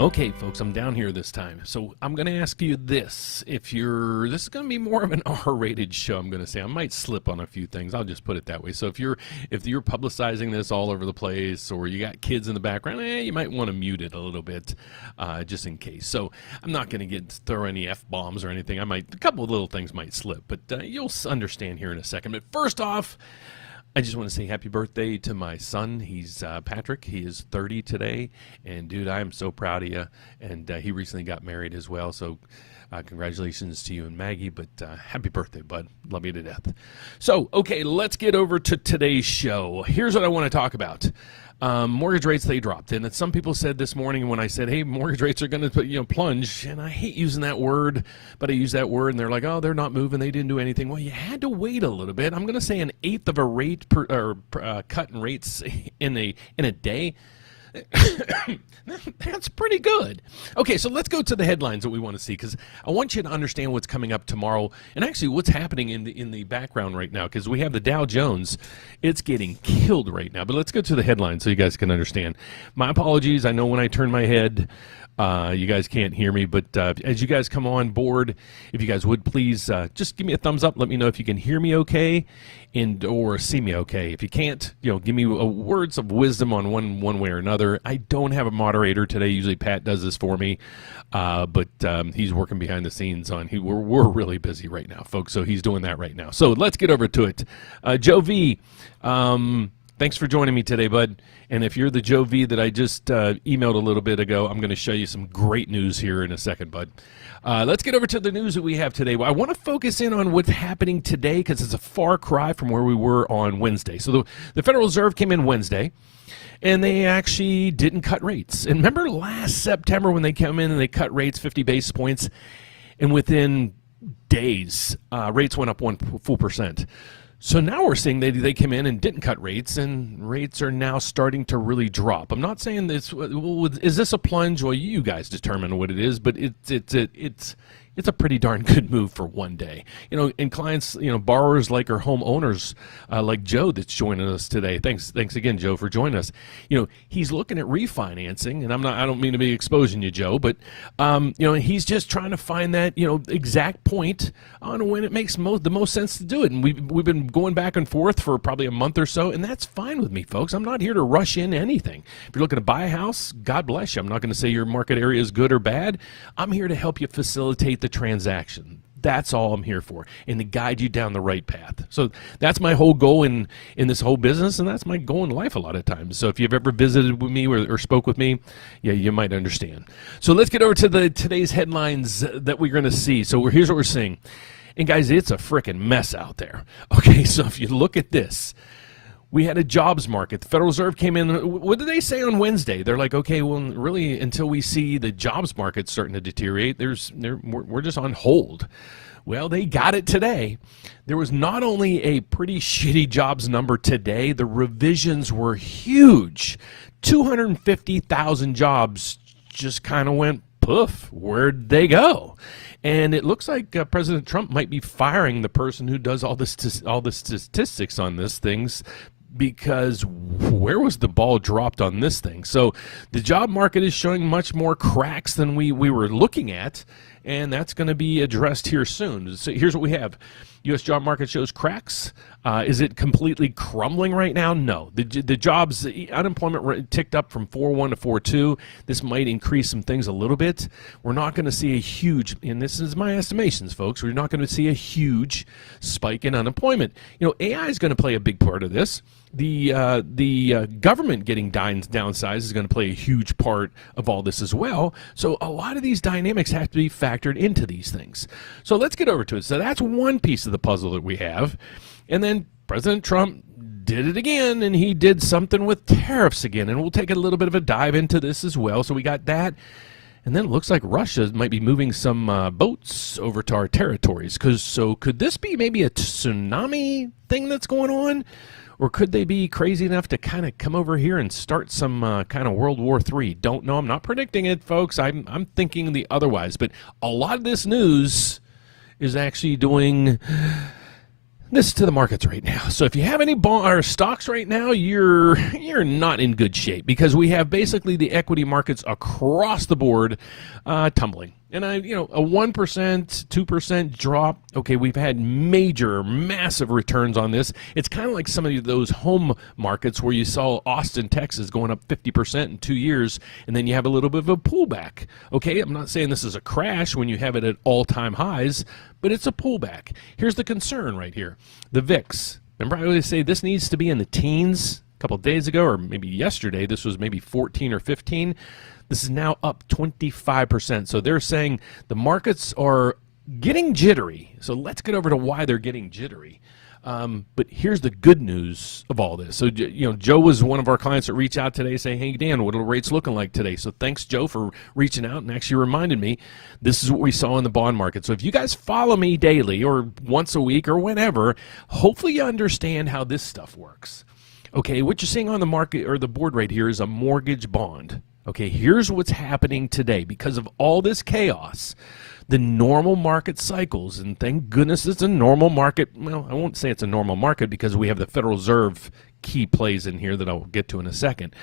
Okay, folks, I'm down here this time. So I'm going to ask you this. This is going to be more of an R-rated show, I'm going to say. I might slip on a few things. I'll just put it that way. So if you're publicizing this all over the place, or you got kids in the background, you might want to mute it a little bit, just in case. So I'm not going to throw any F-bombs or anything. A couple of little things might slip, but you'll understand here in a second. But first off, I just want to say happy birthday to my son. He's Patrick. He is 30 today. And, dude, I am so proud of you. And he recently got married as well. So congratulations to you and Maggie. But happy birthday, bud. Love you to death. So, okay, let's get over to today's show. Here's what I want to talk about. Mortgage rates, they dropped. And some people said this morning when I said, hey, mortgage rates are going to plunge. And I hate using that word, but I use that word, and they're like, oh, they're not moving. They didn't do anything. Well, you had to wait a little bit. I'm going to say an eighth of a rate cut in rates in a day. That's pretty good. Okay, so let's go to the headlines that we want to see, because I want you to understand what's coming up tomorrow, and actually what's happening in the background right now, because we have the Dow Jones. It's getting killed right now. But let's go to the headlines so you guys can understand. My apologies. I know when I turn my head, you guys can't hear me, but as you guys come on board, if you guys would please just give me a thumbs up. Let me know if you can hear me okay or see me okay. If you can't, give me words of wisdom on one way or another. I don't have a moderator today. Usually Pat does this for me, but he's working behind the scenes we're really busy right now, folks, so he's doing that right now. So let's get over to it. Joe V, thanks for joining me today, bud. And if you're the Joe V that I just emailed a little bit ago, I'm going to show you some great news here in a second, bud. Let's get over to the news that we have today. Well, I want to focus in on what's happening today because it's a far cry from where we were on Wednesday. So the Federal Reserve came in Wednesday, and they actually didn't cut rates. And remember last September when they came in and they cut rates 50 basis points, and within days, rates went up 1 full percent. So now we're seeing they came in and didn't cut rates, and rates are now starting to really drop. I'm not saying this. Is this a plunge? Well, you guys determine what it is, but it's a pretty darn good move for one day. And clients, borrowers like our homeowners, like Joe that's joining us today. Thanks again, Joe, for joining us. He's looking at refinancing, and I don't mean to be exposing you, Joe, but he's just trying to find that exact point on when it makes the most sense to do it. And we've been going back and forth for probably a month or so, and that's fine with me, folks. I'm not here to rush in anything. If you're looking to buy a house, God bless you. I'm not going to say your market area is good or bad. I'm here to help you facilitate the transaction. That's all I'm here for, and to guide you down the right path. So that's my whole goal in this whole business, and that's my goal in life a lot of times. So if you've ever visited with me or spoke with me, yeah, you might understand. So let's get over to today's headlines that we're going to see. So here's what we're seeing. And guys, it's a freaking mess out there. Okay, so if you look at this, we had a jobs market. The Federal Reserve came in. What did they say on Wednesday? They're like, okay, well, really, until we see the jobs market starting to deteriorate, we're just on hold. Well, they got it today. There was not only a pretty shitty jobs number today, the revisions were huge. 250,000 jobs just kind of went poof. Where'd they go? And it looks like President Trump might be firing the person who does all the statistics on this things, because where was the ball dropped on this thing? So the job market is showing much more cracks than we were looking at, and that's going to be addressed here soon. So here's what we have. U.S. job market shows cracks. Is it completely crumbling right now? No. The jobs, the unemployment rate ticked up from 4.1 to 4.2. This might increase some things a little bit. We're not going to see a huge, and this is my estimations, folks, we're not going to see a huge spike in unemployment. AI is going to play a big part of this. The government getting downsized is going to play a huge part of all this as well. So a lot of these dynamics have to be factored into these things. So let's get over to it. So that's one piece of the puzzle that we have. And then President Trump did it again, and he did something with tariffs again. And we'll take a little bit of a dive into this as well. So we got that. And then it looks like Russia might be moving some boats over to our territories. So could this be maybe a tsunami thing that's going on? Or could they be crazy enough to kind of come over here and start some kind of World War III? Don't know. I'm not predicting it, folks. I'm thinking the otherwise. But a lot of this news is actually doing This is to the markets right now. So if you have any or stocks right now, you're not in good shape, because we have basically the equity markets across the board tumbling. And a 1%, 2% drop. Okay, we've had massive returns on this. It's kind of like some of those home markets where you saw Austin, Texas going up 50% in 2 years, and then you have a little bit of a pullback. Okay, I'm not saying this is a crash when you have it at all-time highs, but it's a pullback. Here's the concern right here. The VIX. Remember, I always say this needs to be in the teens. A couple of days ago, or maybe yesterday, this was maybe 14 or 15. This is now up 25%. So they're saying the markets are getting jittery. So let's get over to why they're getting jittery. But here's the good news of all this. So, Joe was one of our clients that reached out today saying, hey, Dan, what are the rates looking like today? So thanks, Joe, for reaching out and actually reminded me this is what we saw in the bond market. So if you guys follow me daily or once a week or whenever, hopefully you understand how this stuff works. Okay, what you're seeing on the market or the board right here is a mortgage bond. Okay, here's what's happening today. Because of all this chaos, the normal market cycles, and thank goodness it's a normal market. Well, I won't say it's a normal market because we have the Federal Reserve key plays in here that I'll get to in a second.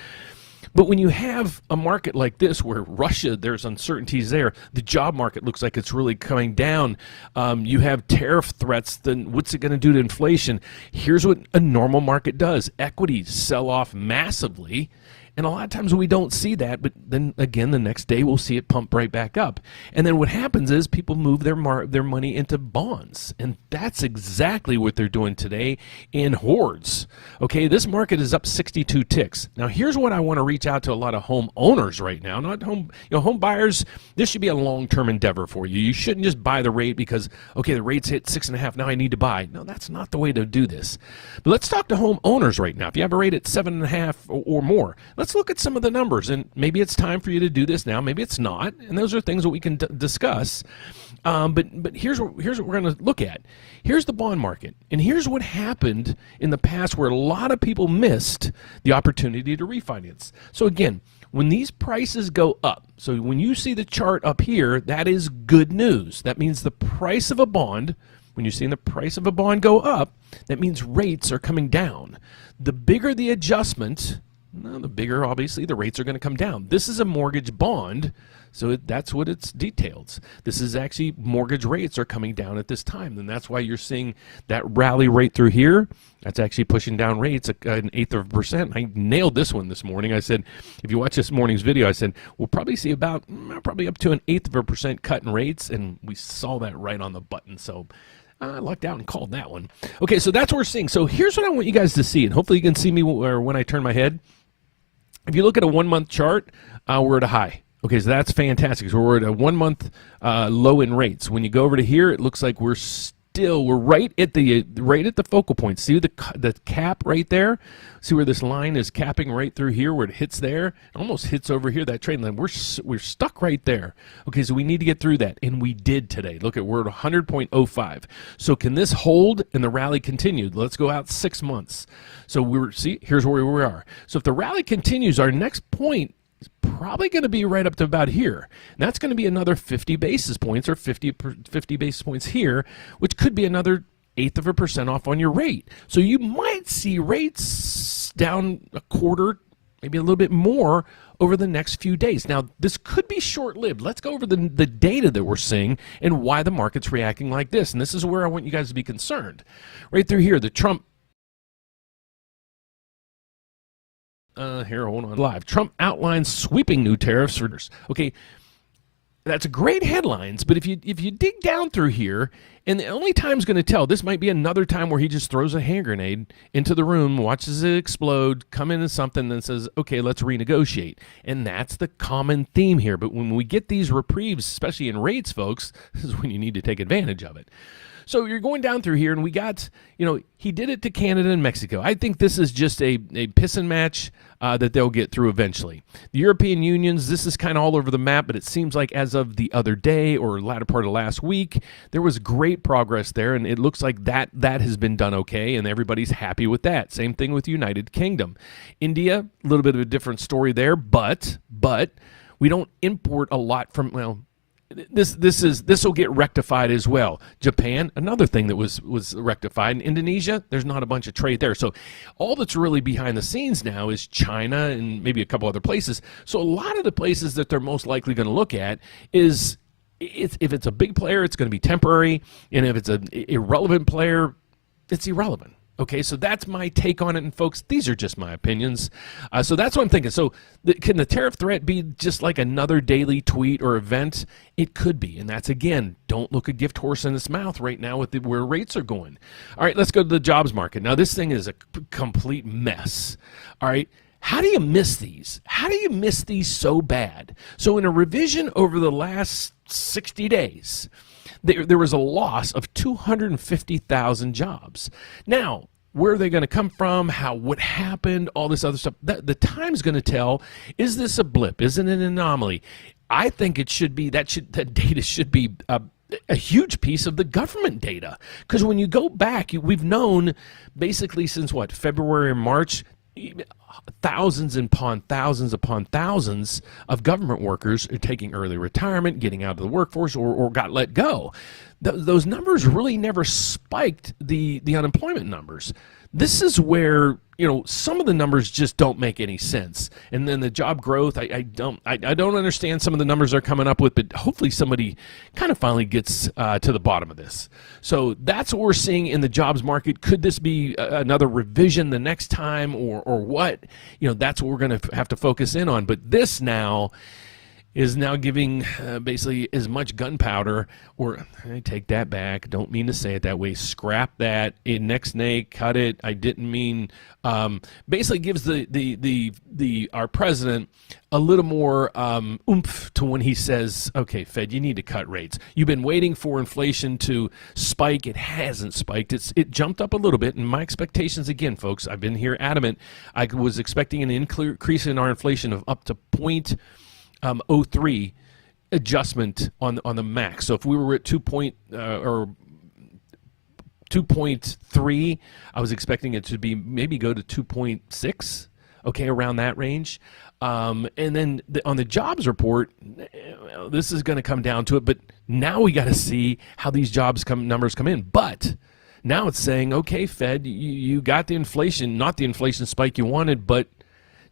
But when you have a market like this where Russia, there's uncertainties there, the job market looks like it's really coming down, you have tariff threats, then what's it going to do to inflation? Here's what a normal market does. Equities sell off massively. And a lot of times we don't see that, but then again, the next day we'll see it pump right back up. And then what happens is people move their money into bonds. And that's exactly what they're doing today in hordes. Okay, this market is up 62 ticks. Now, here's what I want to reach out to a lot of homeowners right now. Not home buyers. This should be a long-term endeavor for you. You shouldn't just buy the rate because, okay, the rate's hit 6.5, now I need to buy. No, that's not the way to do this. But let's talk to homeowners right now. If you have a rate at 7.5 or more, let's look at some of the numbers, and maybe it's time for you to do this now. Maybe it's not, and those are things that we can discuss. But here's what we're going to look at. Here's the bond market, and here's what happened in the past where a lot of people missed the opportunity to refinance. So again, when these prices go up, so when you see the chart up here, that is good news. That means the price of a bond, when you're seeing the price of a bond go up, that means rates are coming down. The bigger the adjustment, the bigger, obviously, the rates are going to come down. This is a mortgage bond, so that's what it's detailed. This is actually mortgage rates are coming down at this time, and that's why you're seeing that rally right through here. That's actually pushing down rates 1/8%. I nailed this one this morning. I said, if you watch this morning's video, I said, we'll probably see probably up to 1/8% cut in rates, and we saw that right on the button, so I lucked out and called that one. Okay, so that's what we're seeing. So here's what I want you guys to see, and hopefully you can see me when I turn my head. If you look at a 1 month chart, we're at a high. Okay, so that's fantastic. So we're at a 1 month low in rates. When you go over to here, it looks like we're right at the focal point. See the cap right there? See where this line is capping right through here, where it hits there? It almost hits over here, that trade line. We're stuck right there. Okay, so we need to get through that, and we did today. Look, we're at 100.05. So can this hold and the rally continue? Let's go out 6 months. So here's where we are. So if the rally continues, our next point is probably going to be right up to about here. And that's going to be another 50 basis points or 50 basis points here, which could be another 1/8% off on your rate. So you might see rates down a quarter, maybe a little bit more over the next few days. Now, this could be short-lived. Let's go over the data that we're seeing and why the market's reacting like this. And this is where I want you guys to be concerned. Right through here, the Trump hold on. Live. Trump outlines sweeping new tariffs for. Okay, that's great headlines, but if you dig down through here, and the only time's going to tell, this might be another time where he just throws a hand grenade into the room, watches it explode, come into something, and says, okay, let's renegotiate. And that's the common theme here. But when we get these reprieves, especially in rates, folks, this is when you need to take advantage of it. So you're going down through here, and we got, he did it to Canada and Mexico. I think this is just a piss and match that they'll get through eventually. The European Unions, this is kind of all over the map, but it seems like as of the other day or latter part of last week, there was great progress there, and it looks like that has been done okay, and everybody's happy with that. Same thing with United Kingdom. India, a little bit of a different story there, but we don't import a lot from, this will get rectified as well. Japan, another thing that was rectified. In Indonesia, there's not a bunch of trade there. So all that's really behind the scenes now is China and maybe a couple other places. So a lot of the places that they're most likely going to look at is if it's a big player, it's going to be temporary, and if it's an irrelevant player, it's irrelevant. Okay, so that's my take on it, and folks, these are just my opinions. So that's what I'm thinking. So can the tariff threat be just like another daily tweet or event? It could be, and that's, again, don't look a gift horse in its mouth right now with where rates are going. All right, let's go to the jobs market. Now, this thing is a complete mess. All right, how do you miss these? How do you miss these so bad? So in a revision over the last 60 days, there was a loss of 250,000 jobs. Now, where are they going to come from? What happened? All this other stuff. The time's going to tell. Is this a blip? Is it an anomaly? I think it should be. That data should be a huge piece of the government data. Because when you go back, we've known basically since what, February or March, thousands upon thousands of government workers are taking early retirement, getting out of the workforce, or got let go. Those numbers really never spiked the unemployment numbers. This is where, some of the numbers just don't make any sense. And then the job growth, I don't understand some of the numbers they're coming up with, but hopefully somebody kind of finally gets to the bottom of this. So that's what we're seeing in the jobs market. Could this be another revision the next time or what? That's what we're going to have to focus in on. But this now is now giving basically as much gunpowder, or I take that back, don't mean to say it that way, scrap that, next nay, cut it, I didn't mean, basically gives our president a little more oomph to when he says, okay, Fed, you need to cut rates. You've been waiting for inflation to spike. It hasn't spiked. It jumped up a little bit, and my expectations, again, folks, I've been here adamant, I was expecting an increase in our inflation of up to 0.03 adjustment on the max. So if we were at 2.3, I was expecting it to be maybe go to 2.6, okay, around that range. And then on the jobs report, this is going to come down to it, but now we got to see how these numbers come in. But now it's saying, okay, Fed, you got the inflation, not the inflation spike you wanted, but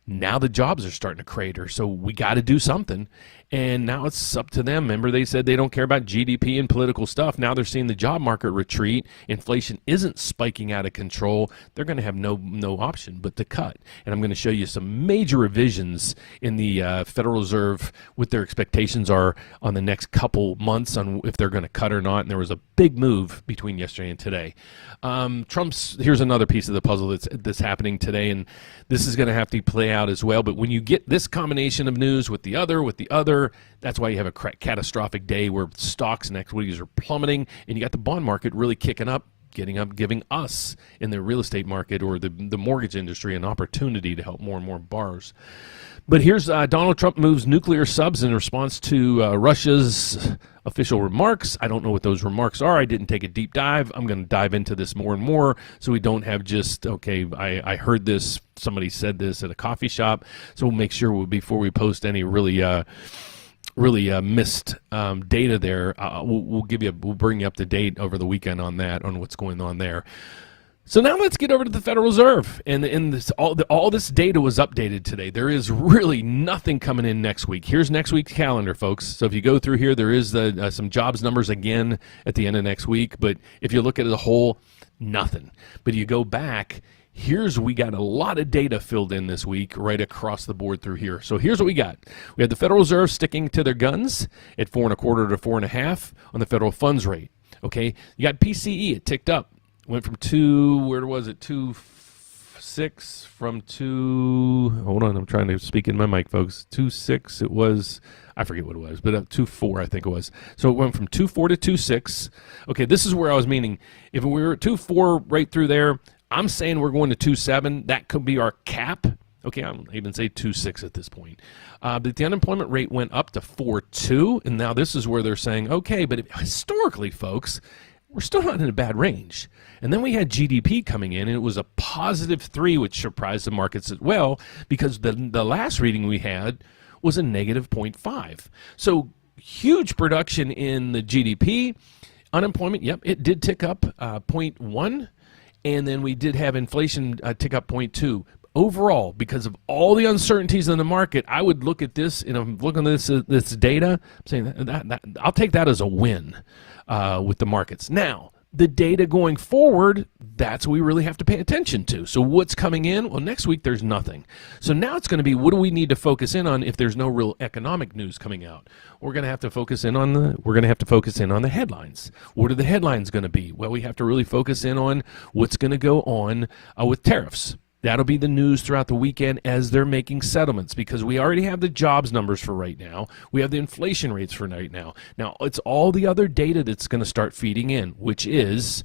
now the jobs are starting to crater, so we got to do something. And now it's up to them. Remember, they said they don't care about GDP and political stuff. Now they're seeing the job market retreat. Inflation isn't spiking out of control. They're going to have no option but to cut. And I'm going to show you some major revisions in the Federal Reserve, what their expectations are on the next couple months on if they're going to cut or not. And there was a big move between yesterday and today. Here's another piece of the puzzle that's happening today, and this is going to have to play out as well. But when you get this combination of news with the other, that's why you have a catastrophic day where stocks and equities are plummeting, and you got the bond market really kicking up, giving us in the real estate market or the mortgage industry an opportunity to help more and more borrowers. But here's Donald Trump moves nuclear subs in response to Russia's official remarks. I don't know what those remarks are. I didn't take a deep dive. I'm going to dive into this more and more so we don't have just, okay, I heard this, somebody said this at a coffee shop. So we'll make sure before we post any really missed data there, we'll bring you up to date over the weekend on what's going on there. So now let's get over to the Federal Reserve, and all this data was updated today. There is really nothing coming in next week. Here's next week's calendar, folks. So if you go through here, there is some jobs numbers again at the end of next week. But if you look at it as a whole, nothing. But you go back, we got a lot of data filled in this week right across the board through here. So here's what we got. We had the Federal Reserve sticking to their guns at 4.25 to 4.5 on the federal funds rate. Okay, you got PCE. It ticked up. Went from 2.6 from 2. Hold on, I'm trying to speak in my mic, folks. 2.6. It was, I forget what it was, but 2.4 I think it was. So it went from 2.4 to 2.6. Okay, this is where I was meaning. If we were at 2.4 right through there, I'm saying we're going to 2.7. That could be our cap. Okay, I'm even say 2.6 at this point. But the unemployment rate went up to 4.2, and now this is where they're saying, okay, but historically, folks, we're still not in a bad range. And then we had GDP coming in, and it was a positive 3, which surprised the markets as well, because the last reading we had was a negative 0.5. So huge production in the GDP. Unemployment, yep, it did tick up 0.1, and then we did have inflation tick up 0.2. Overall, because of all the uncertainties in the market, I would look at this, and I'm looking at this data, I'm saying that I'll take that as a win with the markets. Now, the data going forward, that's what we really have to pay attention to. So what's coming in? Well, next week there's nothing. So now it's going to be, what do we need to focus in on if there's no real economic news coming out? We're going to have to focus in on the headlines. What are the headlines going to be? Well, we have to really focus in on what's going to go on with tariffs. That'll be the news throughout the weekend as they're making settlements, because we already have the jobs numbers for right now. We have the inflation rates for right now. Now, it's all the other data that's going to start feeding in, which is,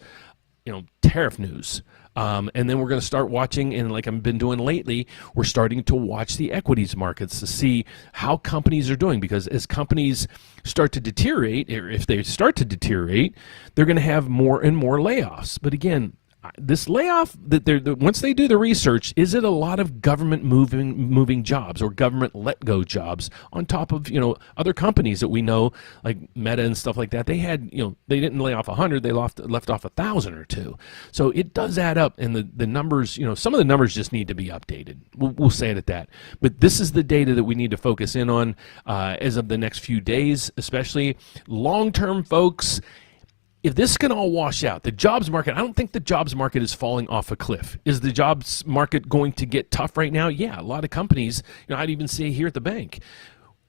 tariff news. And then we're going to start watching, and like I've been doing lately, we're starting to watch the equities markets to see how companies are doing, because as companies start to deteriorate, or if they start to deteriorate, they're going to have more and more layoffs. But again, this layoff, once they do the research, is it a lot of government moving jobs or government let go jobs on top of other companies that we know, like Meta and stuff like that? They had they didn't lay off 100, they left off 1,000 or two. So it does add up, and the numbers, some of the numbers just need to be updated. We'll say it at that. But this is the data that we need to focus in on as of the next few days, especially long term, folks. If this can all wash out, the jobs market, I don't think the jobs market is falling off a cliff. Is the jobs market going to get tough right now? Yeah, a lot of companies, I'd even say here at the bank,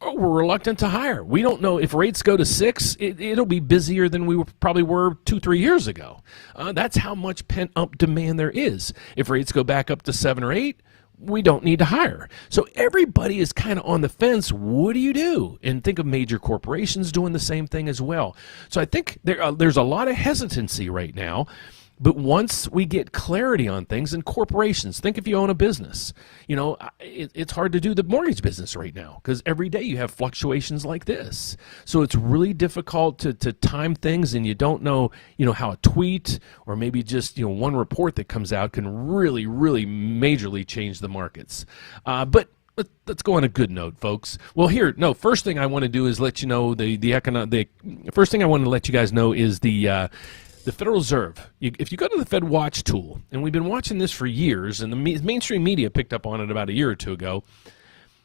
we're reluctant to hire. We don't know if rates go to 6, it'll be busier than we probably were 2-3 years ago. That's how much pent-up demand there is. If rates go back up to 7 or 8, we don't need to hire. So everybody is kind of on the fence. What do you do? And think of major corporations doing the same thing as well. So I think there's a lot of hesitancy right now. But once we get clarity on things, and corporations, think if you own a business, it's hard to do the mortgage business right now because every day you have fluctuations like this. So it's really difficult to time things, and you don't know, how a tweet or maybe just, one report that comes out can really, really majorly change the markets. But let's go on a good note, folks. Well, first thing I want to do is let you know first thing I want to let you guys know is the Federal Reserve. If you go to the FedWatch tool, and we've been watching this for years, and the mainstream media picked up on it about a year or two ago,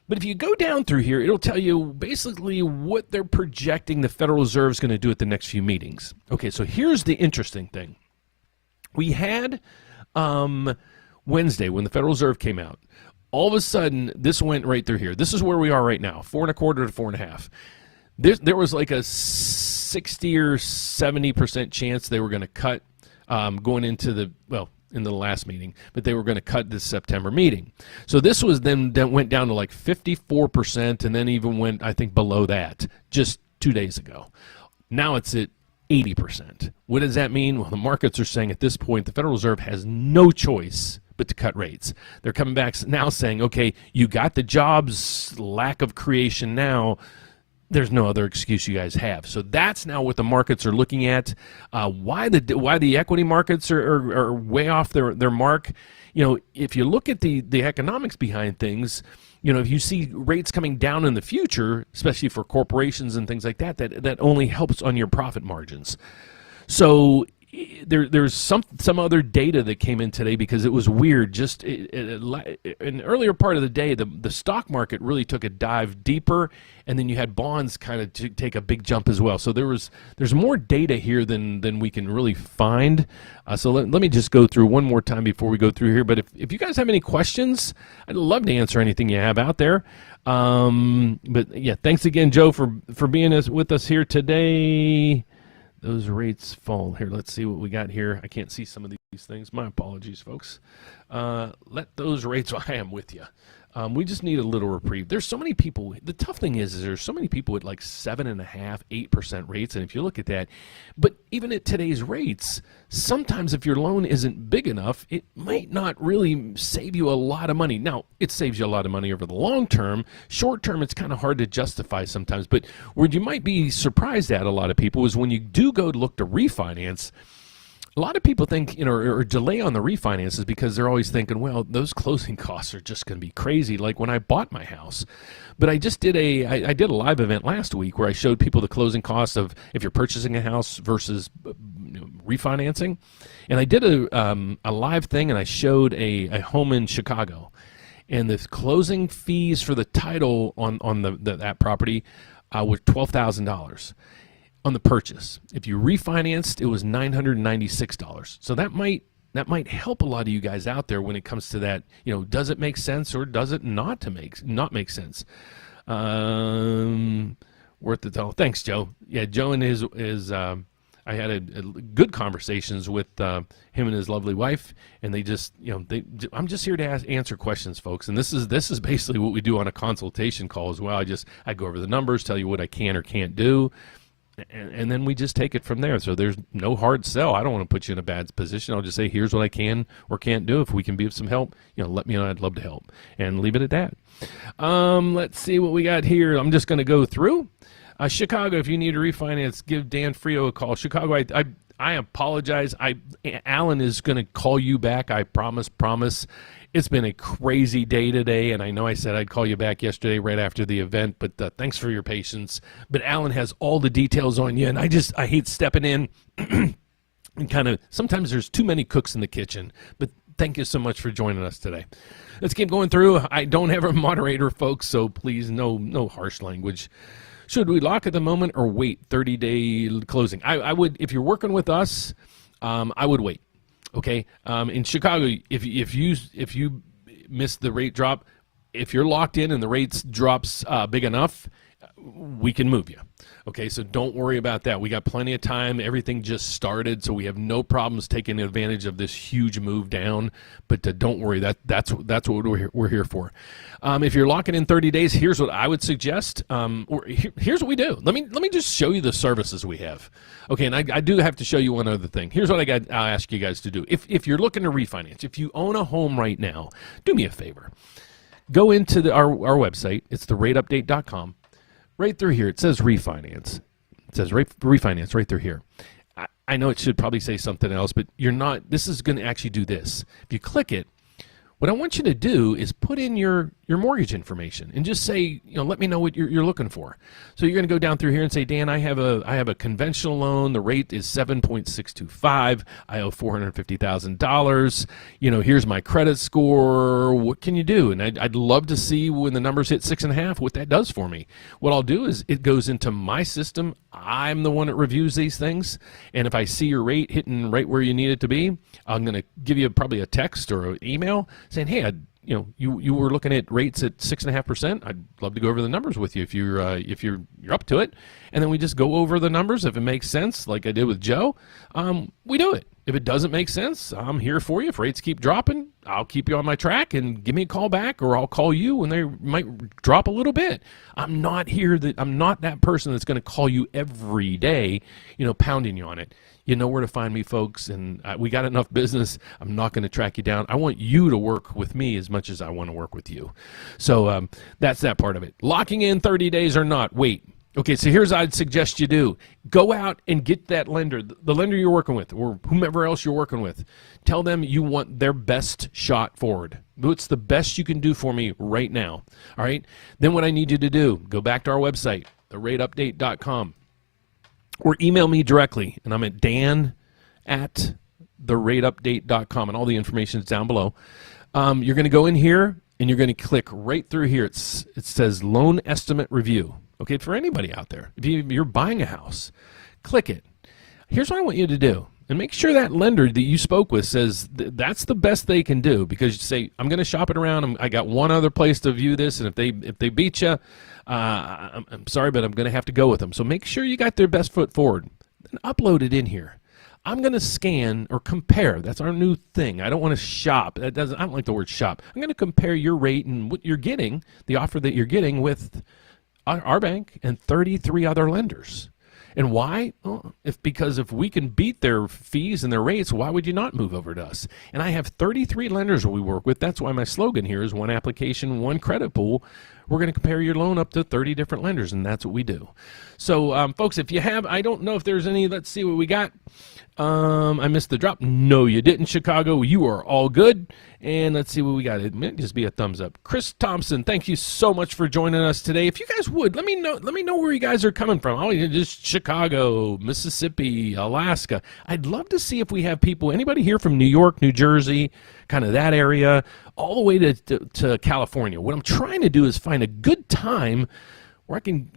but if you go down through here, it'll tell you basically what they're projecting the Federal Reserve is going to do at the next few meetings. Okay, so here's the interesting thing. We had Wednesday when the Federal Reserve came out. All of a sudden, this went right through here. This is where we are right now, 4.25 to 4.5. There was like a 60 or 70% chance they were going to cut going into in the last meeting, but they were going to cut this September meeting. So this was then went down to like 54%, and then even went, I think, below that just 2 days ago. Now it's at 80%. What does that mean? Well, the markets are saying at this point the Federal Reserve has no choice but to cut rates. They're coming back now saying, okay, you got the jobs lack of creation now. There's no other excuse you guys have. So that's now what the markets are looking at. Why the equity markets are way off their mark. If you look at the economics behind things, if you see rates coming down in the future, especially for corporations and things like that, that only helps on your profit margins. So there's some other data that came in today because it was weird. Just in the earlier part of the day, the stock market really took a dive deeper, and then you had bonds kind of take a big jump as well. So there's more data here than we can really find. So let me just go through one more time before we go through here. But if you guys have any questions, I'd love to answer anything you have out there. But yeah, thanks again, Joe, for being with us here today. Those rates fall. Here, let's see what we got here. I can't see some of these things. My apologies, folks. Let those rates, I am with you. We just need a little reprieve. There's so many people. The tough thing is there's so many people at like 7.5%, 8% rates. And if you look at that, but even at today's rates, sometimes if your loan isn't big enough, it might not really save you a lot of money. Now, it saves you a lot of money over the long term. Short term, it's kind of hard to justify sometimes. But where you might be surprised at, a lot of people, is when you do go to look to refinance, A lot of people think, or delay on the refinances because they're always thinking, well, those closing costs are just going to be crazy, like when I bought my house. But I just did I did a live event last week where I showed people the closing costs of if you're purchasing a house versus refinancing. And I did a live thing, and I showed a home in Chicago. And the closing fees for the title on that property were $12,000. On the purchase. If you refinanced, it was $996. So that might help a lot of you guys out there when it comes to that. Does it make sense or does it not make sense? Worth the tell. Thanks, Joe. Yeah, Joe and his I had a good conversations with him and his lovely wife, and they just, I'm just here to answer questions, folks. And this is basically what we do on a consultation call as well. I go over the numbers, tell you what I can or can't do. And then we just take it from there. So there's no hard sell. I don't want to put you in a bad position. I'll just say, here's what I can or can't do. If we can be of some help, let me know. I'd love to help. And leave it at that. Let's see what we got here. I'm just going to go through. Chicago, if you need to refinance, give Dan Frio a call. Chicago, I apologize. Alan is going to call you back. I promise. It's been a crazy day today, and I know I said I'd call you back yesterday right after the event, but thanks for your patience. But Alan has all the details on you, and I hate stepping in and kind of, sometimes there's too many cooks in the kitchen, but thank you so much for joining us today. Let's keep going through. I don't have a moderator, folks, so please, no harsh language. Should we lock at the moment or wait 30-day closing? I would, if you're working with us, I would wait. Okay, in Chicago, if you miss the rate drop, if you're locked in and the rates drops big enough, we can move you. Okay, so don't worry about that. We got plenty of time. Everything just started, so we have no problems taking advantage of this huge move down. But don't worry, that's what we're here for. If you're locking in 30 days, here's what I would suggest. Here's what we do. Let me just show you the services we have. Okay, and I do have to show you one other thing. Here's what I'll ask you guys to do. If you're looking to refinance, if you own a home right now, do me a favor. Go into our website. It's therateupdate.com. Right through here, it says refinance. It says refinance right through here. I know it should probably say something else, but you're not. This is going to actually do this. If you click it, what I want you to do is put in your mortgage information and just say, let me know what you're looking for. So you're going to go down through here and say, Dan, I have a conventional loan. The rate is 7.625. I owe $450,000. Here's my credit score. What can you do? And I'd love to see when the numbers hit 6.5 what that does for me. What I'll do is it goes into my system. I'm the one that reviews these things, and if I see your rate hitting right where you need it to be, I'm going to give you probably a text or an email saying, hey, you were looking at rates at 6.5%. I'd love to go over the numbers with you if you're up to it. And then we just go over the numbers. If it makes sense, like I did with Joe, we do it. If it doesn't make sense, I'm here for you. If rates keep dropping, I'll keep you on my track and give me a call back, or I'll call you when they might drop a little bit. I'm not that person that's going to call you every day, pounding you on it. You know where to find me, folks, and we got enough business. I'm not going to track you down. I want you to work with me as much as I want to work with you. So that's that part of it. Locking in 30 days or not, wait. Okay, so here's what I'd suggest you do. Go out and get that lender, the lender you're working with, or whomever else you're working with. Tell them you want their best shot forward. What's the best you can do for me right now? All right? Then what I need you to do, go back to our website, therateupdate.com. Or email me directly, and I'm at dan@therateupdate.com, and all the information is down below. You're going to go in here, and you're going to click right through here. It says Loan Estimate Review. Okay, for anybody out there, if you're buying a house, click it. Here's what I want you to do, and make sure that lender that you spoke with says that's the best they can do, because you say, I'm going to shop it around. I got one other place to view this, and if they beat you, I'm sorry, but I'm going to have to go with them. So make sure you got their best foot forward. Then upload it in here. I'm going to scan or compare. That's our new thing. I don't want to shop. I don't like the word shop. I'm going to compare your rate and what you're getting, the offer that you're getting with our bank and 33 other lenders. And why? Well, because if we can beat their fees and their rates, why would you not move over to us? And I have 33 lenders we work with. That's why my slogan here is one application, one credit pool. we're going to compare your loan up to 30 different lenders, and that's what we do. So, folks, if you have, I don't know if there's any, let's see what we got. I missed the drop. No, you didn't, Chicago. You are all good. And let's see what we got. It may just be a thumbs up. Chris Thompson, thank you so much for joining us today. If you guys would, let me know where you guys are coming from. Oh, just Chicago, Mississippi, Alaska. I'd love to see if we have people, anybody here from New York, New Jersey, kind of that area, all the way to California. What I'm trying to do is find a good time where I can,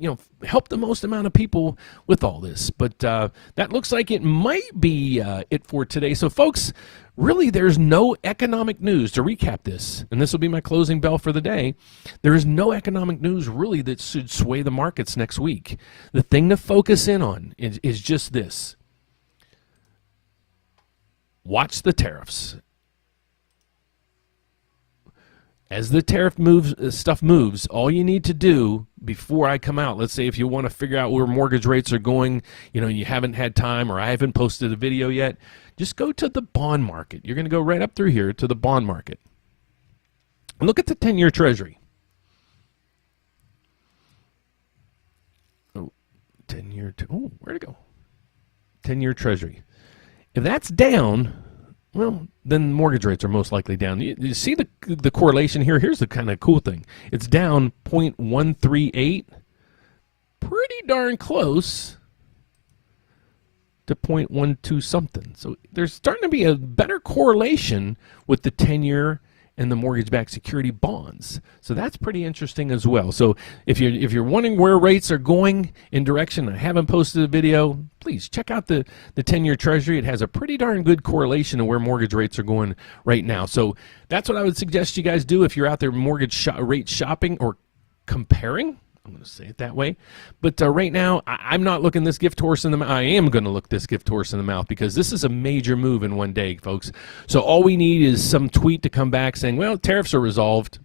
help the most amount of people with all this. But that looks like it might be it for today. So, folks, really, there's no economic news. To recap this, and this will be my closing bell for the day, there is no economic news really that should sway the markets next week. The thing to focus in on is just this. Watch the tariffs. As the tariff stuff moves, all you need to do before I come out, let's say if you want to figure out where mortgage rates are going, you haven't had time or I haven't posted a video yet, just go to the bond market. You're going to go right up through here to the bond market. And look at the 10-year Treasury. Oh, 10-year, where'd it go? 10-year Treasury. If that's down, well, then mortgage rates are most likely down. You see the correlation here? Here's the kind of cool thing. It's down 0.138, pretty darn close to 0.12 something. So there's starting to be a better correlation with the 10-year and the mortgage-backed security bonds. So that's pretty interesting as well. So if you're wondering where rates are going in direction, I haven't posted a video, please check out the 10-year Treasury. It has a pretty darn good correlation to where mortgage rates are going right now. So that's what I would suggest you guys do if you're out there mortgage rate shopping or comparing. I'm going to say it that way. But right now, I'm not looking this gift horse in the mouth. I am going to look this gift horse in the mouth because this is a major move in one day, folks. So all we need is some tweet to come back saying, well, tariffs are resolved.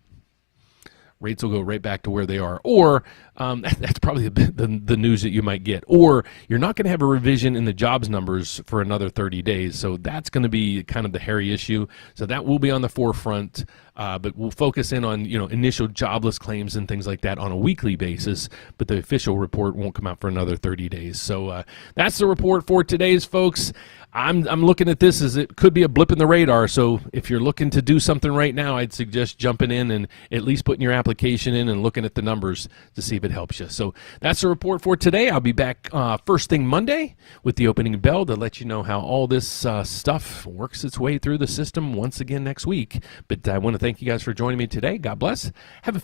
Rates will go right back to where they are. Or that's probably the news that you might get. Or you're not going to have a revision in the jobs numbers for another 30 days. So that's going to be kind of the hairy issue. So that will be on the forefront. But we'll focus in on initial jobless claims and things like that on a weekly basis. But the official report won't come out for another 30 days. So that's the report for today's, folks. I'm looking at this as it could be a blip in the radar. So if you're looking to do something right now, I'd suggest jumping in and at least putting your application in and looking at the numbers to see if it helps you. So that's the report for today. I'll be back first thing Monday with the opening bell to let you know how all this stuff works its way through the system once again next week. But I want to thank you guys for joining me today. God bless. Have a